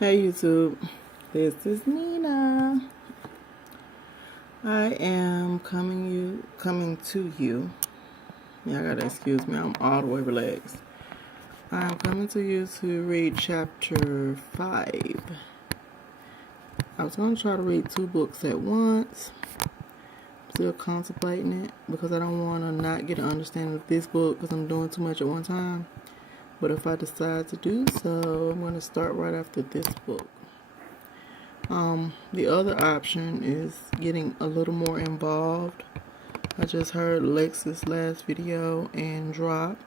Hey YouTube, this is Nina. I am coming to you. Yeah, I gotta excuse me, I'm all the way relaxed. I'm coming to you to read chapter 5. I was gonna try to read 2 books at once. Still contemplating it because I don't want to not get an understanding of this book because I'm doing too much at one time. But if I decide to do so, I'm going to start right after this book. The other option is getting a little more involved. I just heard Lex's last video and drop.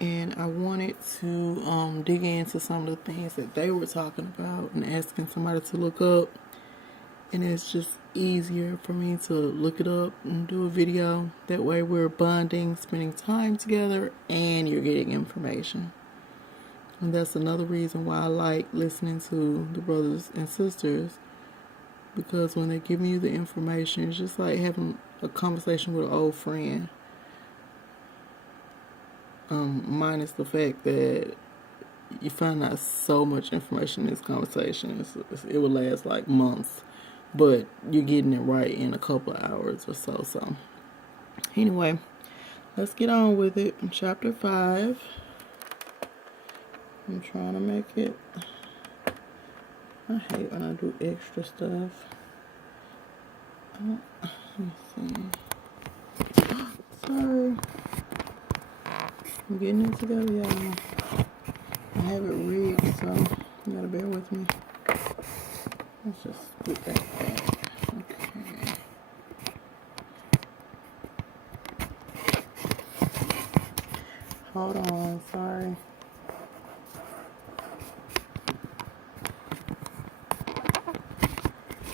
And I wanted to dig into some of the things that they were talking about and asking somebody to look up. And it's just easier for me to look it up and do a video. That way we're bonding, spending time together, and you're getting information. And that's another reason why I like listening to the brothers and sisters, because when they're giving you the information, it's just like having a conversation with an old friend. Minus the fact that you find out so much information in this conversation. It will last like months, but you're getting it right in a couple of hours or so. So anyway, let's get on with it. Chapter 5. I'm trying to make it. I hate when I do extra stuff. Let me see. Sorry. I'm getting it together, y'all. I have it rigged, so you gotta bear with me. Let's just put that back. Okay. Hold on, sorry.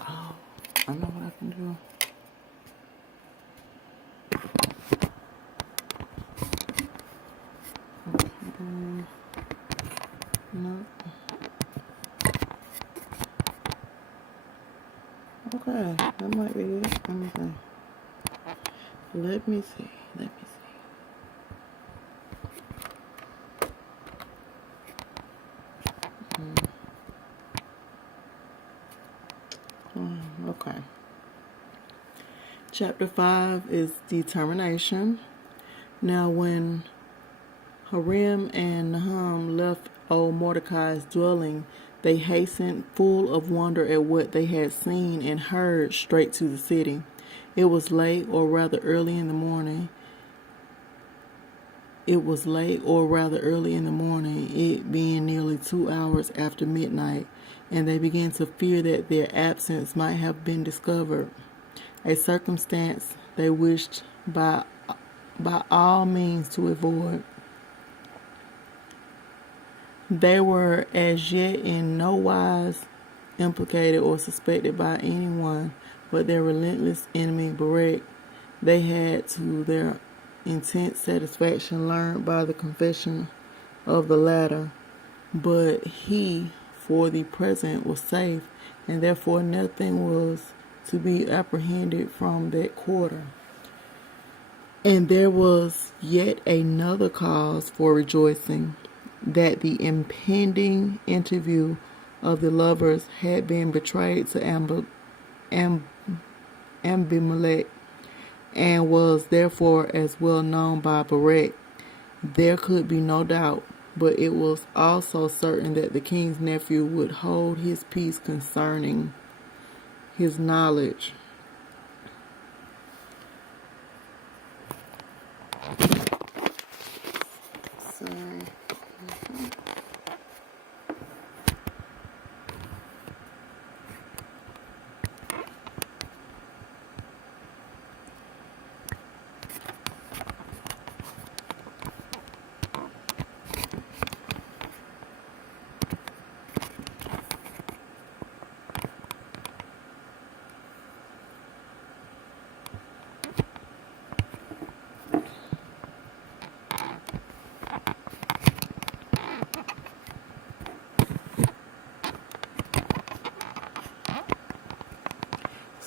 Oh, I know what I can do. Okay. No. Okay, that might be it. Let me see. Okay. Chapter 5 is determination. Now when Hiram and Nahum left old Mordecai's dwelling, they hastened, full of wonder at what they had seen and heard, straight to the city. It was late, or rather early in the morning. It being nearly 2 hours after midnight, and they began to fear that their absence might have been discovered, a circumstance they wished by all means to avoid. They were as yet in no wise implicated or suspected by anyone but their relentless enemy, FOREX. They had, to their intense satisfaction, learned by the confession of the latter. But he, for the present, was safe, and therefore nothing was to be apprehended from that quarter. And there was yet another cause for rejoicing, that the impending interview of the lovers had been betrayed to Abimelech, and was therefore as well known by FOREX. There could be no doubt, but it was also certain that the king's nephew would hold his peace concerning his knowledge. Sorry.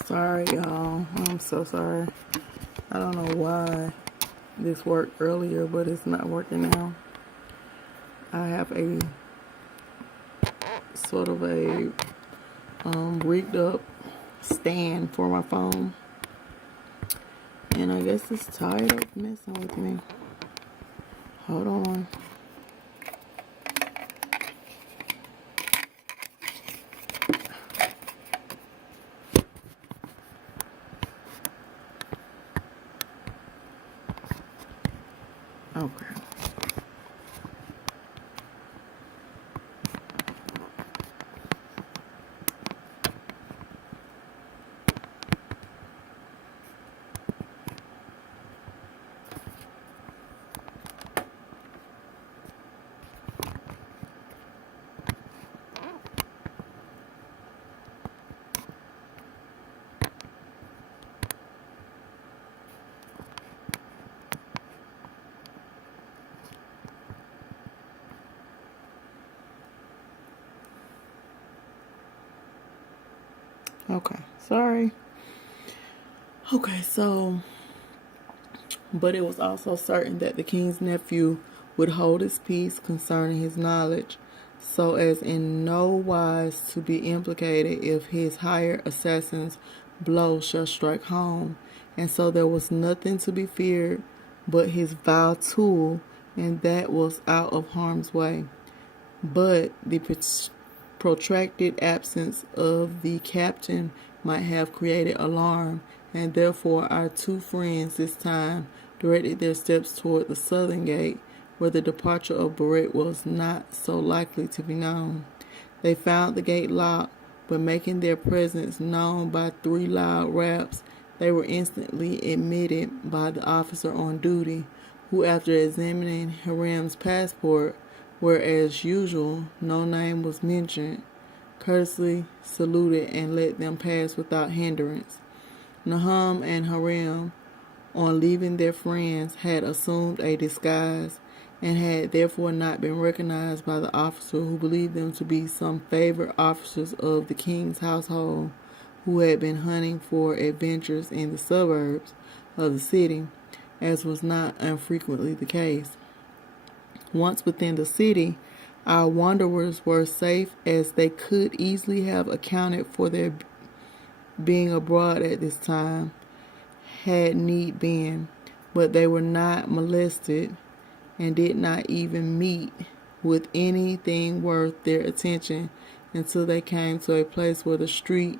Sorry, y'all. I'm so sorry. I don't know why this worked earlier, but it's not working now. I have a sort of a rigged up stand for my phone. And I guess it's tired of messing with me. Hold on. Okay. Okay. Sorry. Okay, so, but it was also certain that the king's nephew would hold his peace concerning his knowledge, so as in no wise to be implicated if his hired assassin's blow shall strike home. And so there was nothing to be feared but his vile tool, and that was out of harm's way. But the protracted absence of the captain might have created alarm, and therefore our two friends this time directed their steps toward the southern gate, where the departure of Barrett was not so likely to be known. They found the gate locked, but making their presence known by 3 loud raps, they were instantly admitted by the officer on duty, who, after examining Hiram's passport, where as usual no name was mentioned, courteously saluted and let them pass without hindrance. Nahum and Hiram, on leaving their friends, had assumed a disguise, and had therefore not been recognized by the officer, who believed them to be some favored officers of the king's household, who had been hunting for adventures in the suburbs of the city, as was not unfrequently the case. Once within the city, our wanderers were safe, as they could easily have accounted for their being abroad at this time, had need been, but they were not molested, and did not even meet with anything worth their attention until they came to a place where the street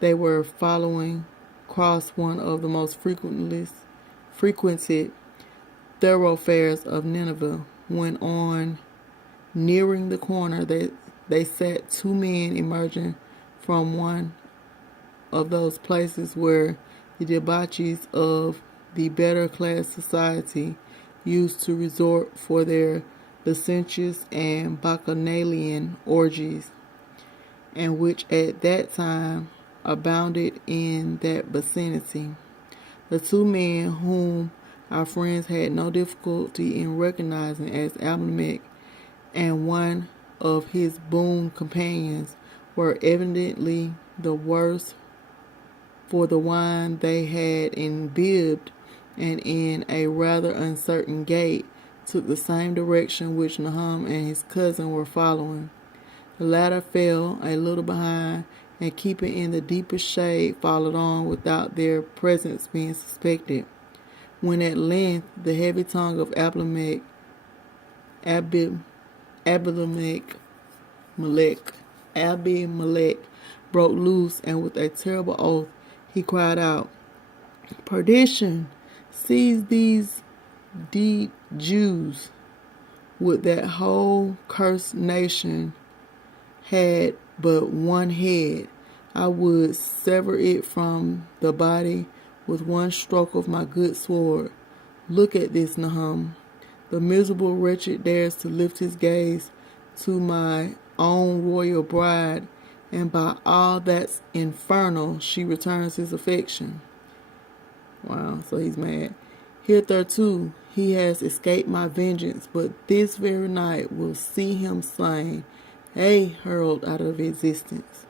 they were following crossed one of the most frequented thoroughfares of Nineveh. When on nearing the corner, they saw 2 men emerging from one of those places where the debauchees of the better class society used to resort for their licentious and bacchanalian orgies, and which at that time abounded in that vicinity. The 2 men, whom our friends had no difficulty in recognizing as Abimelech and one of his boon companions, were evidently the worse for the wine they had imbibed, and in a rather uncertain gait took the same direction which Nahum and his cousin were following. The latter fell a little behind, and keeping in the deepest shade, followed on without their presence being suspected. When at length the heavy tongue of Abimelech broke loose, and with a terrible oath he cried out, "Perdition! Seize these Jews! Would that whole cursed nation had but one head, I would sever it from the body with one stroke of my good sword. Look at this, Nahum. The miserable wretched dares to lift his gaze to my own royal bride, and by all that's infernal, she returns his affection." Wow, so he's mad. "Hitherto he has escaped my vengeance, but this very night will see him slain, hurled out of existence.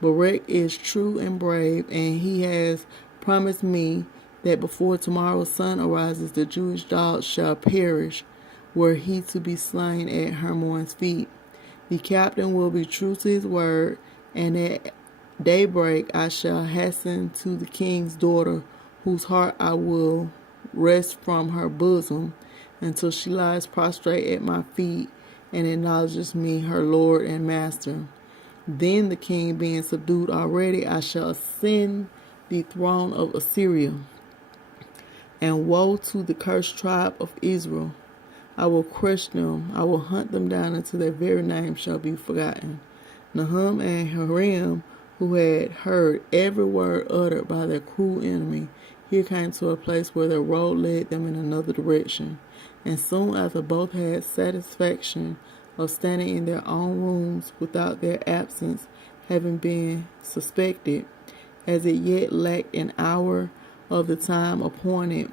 Barak is true and brave, and he has promised me that before tomorrow's sun arises, the Jewish dog shall perish, were he to be slain at Hermon's feet. The captain will be true to his word, and at daybreak I shall hasten to the king's daughter, whose heart I will wrest from her bosom, until she lies prostrate at my feet and acknowledges me her Lord and Master. Then the king being subdued already, I shall ascend the throne of Assyria. And woe to the cursed tribe of Israel. I will crush them. I will hunt them down until their very name shall be forgotten. Nahum and Hiram, who had heard every word uttered by their cruel enemy, here came to a place where their road led them in another direction. And soon after both had satisfaction of standing in their own rooms without their absence having been suspected, as it yet lacked an hour of the time appointed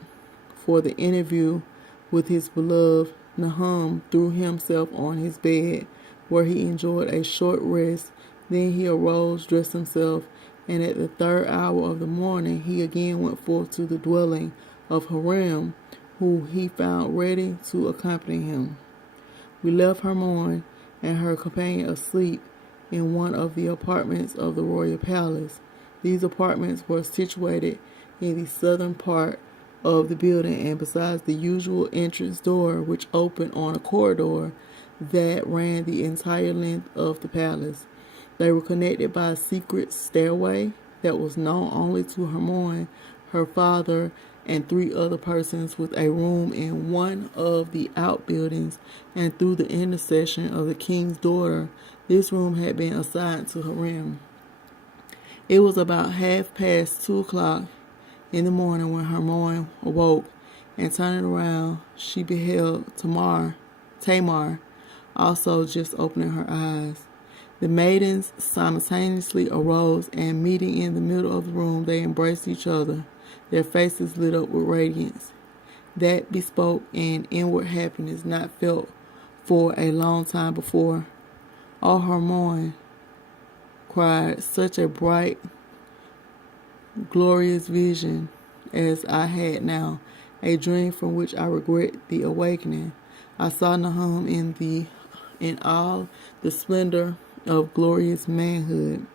for the interview with his beloved, Nahum threw himself on his bed, where he enjoyed a short rest. Then he arose, dressed himself, and at the third hour of the morning he again went forth to the dwelling of Hiram, who he found ready to accompany him. We left Hermon and her companion asleep in one of the apartments of the royal palace. These apartments were situated in the southern part of the building, and besides the usual entrance door, which opened on a corridor that ran the entire length of the palace, they were connected by a secret stairway that was known only to Hermon, her father, and 3 other persons, with a room in one of the outbuildings, and through the intercession of the king's daughter, this room had been assigned to Hiram. It was about 2:30 in the morning when Hermon awoke, and turning around, she beheld Tamar, also just opening her eyes. The maidens simultaneously arose, and meeting in the middle of the room, they embraced each other, their faces lit up with radiance that bespoke an inward happiness not felt for a long time before. "Oh, Hermon," cried, "such a bright, glorious vision as I had now, a dream from which I regret the awakening. I saw Nahum in all the splendor of glorious manhood.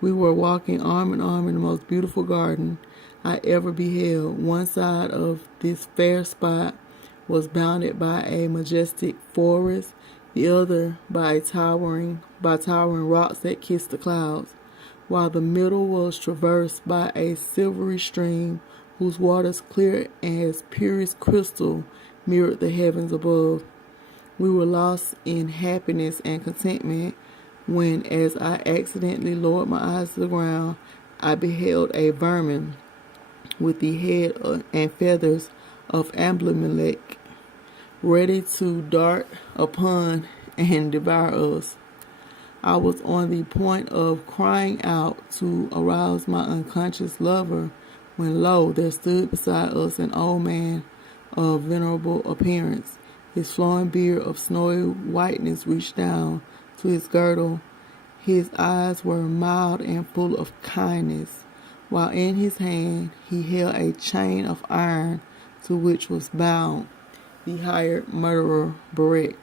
We were walking arm in arm in the most beautiful garden I ever beheld. One side of this fair spot was bounded by a majestic forest, the other by towering rocks that kissed the clouds, while the middle was traversed by a silvery stream whose waters, clear as purest crystal, mirrored the heavens above. We were lost in happiness and contentment when, as I accidentally lowered my eyes to the ground, I beheld a vermin with the head and feathers of Abimelech, ready to dart upon and devour us. I was on the point of crying out to arouse my unconscious lover, when lo, there stood beside us an old man of venerable appearance. His flowing beard of snowy whiteness reached down to his girdle. His eyes were mild and full of kindness, while in his hand he held a chain of iron to which was bound the hired murderer Barak.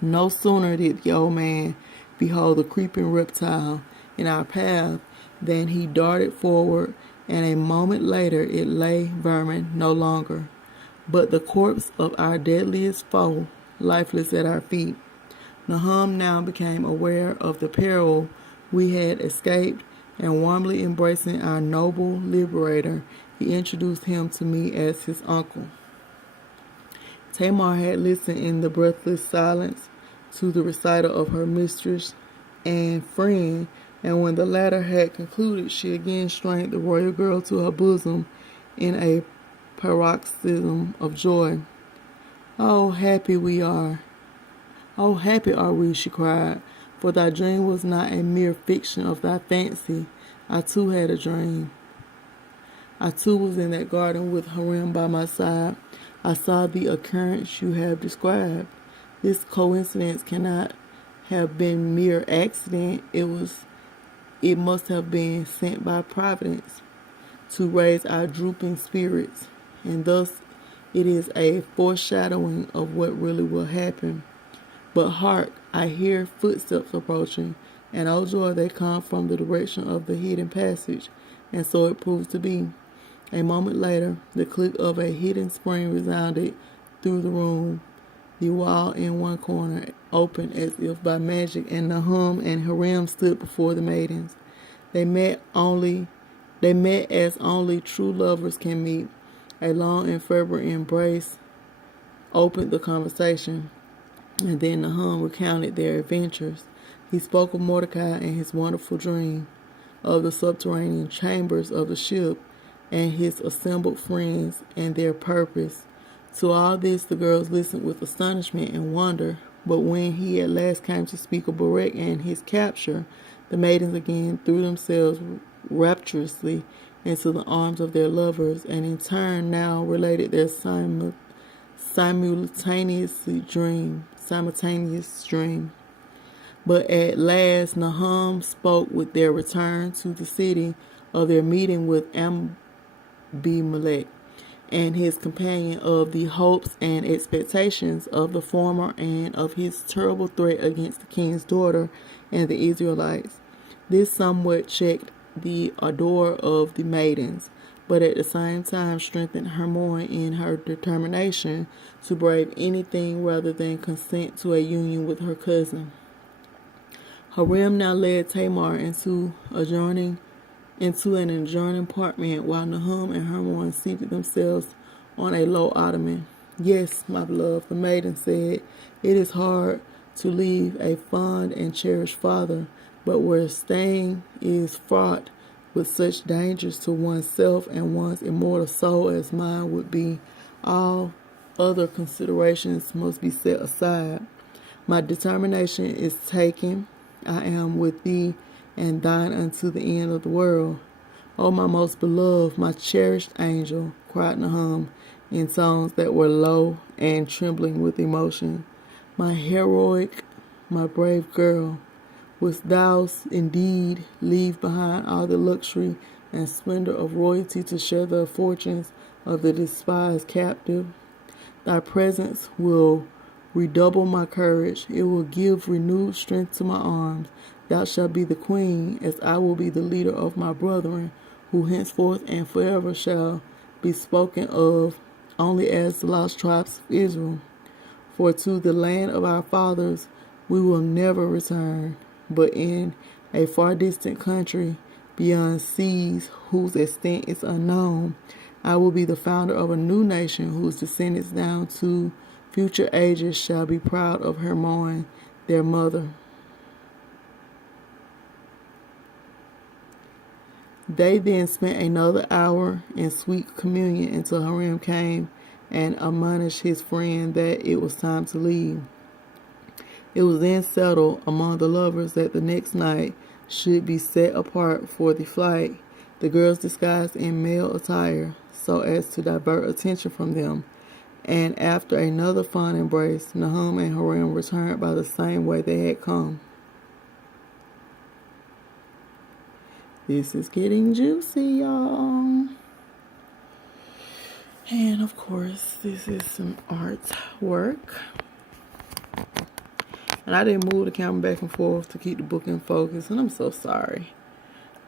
No sooner did the old man behold the creeping reptile in our path than he darted forward, and a moment later it lay vermin no longer, but the corpse of our deadliest foe, lifeless at our feet. Nahum now became aware of the peril we had escaped, and warmly embracing our noble liberator, he introduced him to me as his uncle. Tamar had listened in the breathless silence to the recital of her mistress and friend, and when the latter had concluded, she again strained the royal girl to her bosom in a paroxysm of joy. "Oh, happy we are! Oh, happy are we!" she cried, "for thy dream was not a mere fiction of thy fancy. I too had a dream. I too was in that garden with Hiram by my side. I saw the occurrence you have described. This coincidence cannot have been mere accident. It must have been sent by Providence to raise our drooping spirits, and thus it is a foreshadowing of what really will happen. But hark, I hear footsteps approaching, and oh joy, they come from the direction of the hidden passage, and so it proves to be. A moment later, the click of a hidden spring resounded through the room. The wall in one corner opened as if by magic, and Nahum and Hiram stood before the maidens. They met as only true lovers can meet. A long and fervent embrace opened the conversation, and then Nahum recounted their adventures. He spoke of Mordecai and his wonderful dream, of the subterranean chambers of the ship, and his assembled friends and their purpose. To all this the girls listened with astonishment and wonder, but when he at last came to speak of Barak and his capture, the maidens again threw themselves rapturously into the arms of their lovers, and in turn now related their simultaneous dream. But at last Nahum spoke with their return to the city of their meeting with Abimelech and his companion, of the hopes and expectations of the former, and of his terrible threat against the king's daughter and the Israelites. This somewhat checked the ardor of the maidens, but at the same time strengthened Hermon in her determination to brave anything rather than consent to a union with her cousin. Hiram now led Tamar into an adjoining apartment, while Nahum and Hermon seated themselves on a low ottoman. Yes, my beloved, the maiden said, it is hard to leave a fond and cherished father, but where staying is fraught with such dangers to oneself and one's immortal soul as mine would be, all other considerations must be set aside. My determination is taken. I am with thee and thine unto the end of the world. O my most beloved, my cherished angel, cried Nahum in tones that were low and trembling with emotion. My heroic, my brave girl, wouldst thou indeed leave behind all the luxury and splendor of royalty to share the fortunes of the despised captive? Thy presence will redouble my courage. It will give renewed strength to my arms. Thou shalt be the queen, as I will be the leader of my brethren, who henceforth and forever shall be spoken of only as the lost tribes of Israel. For to the land of our fathers we will never return, but in a far distant country beyond seas whose extent is unknown, I will be the founder of a new nation whose descendants down to future ages shall be proud of Hermon, their mother. They then spent another hour in sweet communion until Hiram came and admonished his friend that it was time to leave. It was then settled among the lovers that the next night should be set apart for the flight, the girls disguised in male attire so as to divert attention from them. And after another fond embrace, Nahum and Hiram returned by the same way they had come. This is getting juicy, y'all. And of course, this is some artwork. And I didn't move the camera back and forth to keep the book in focus, and I'm so sorry.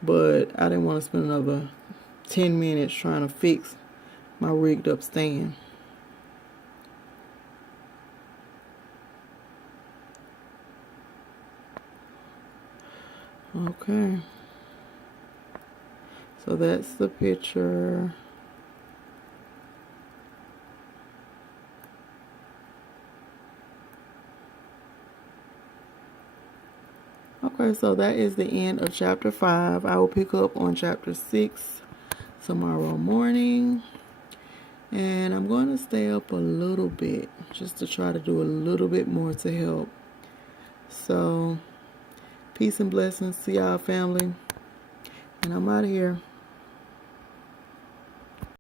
But I didn't want to spend another 10 minutes trying to fix my rigged up stand. Okay. So that's the picture. Okay, so that is the end of chapter 5. I will pick up on chapter 6 tomorrow morning. And I'm going to stay up a little bit just to try to do a little bit more to help. So, peace and blessings to y'all, family. And I'm out of here.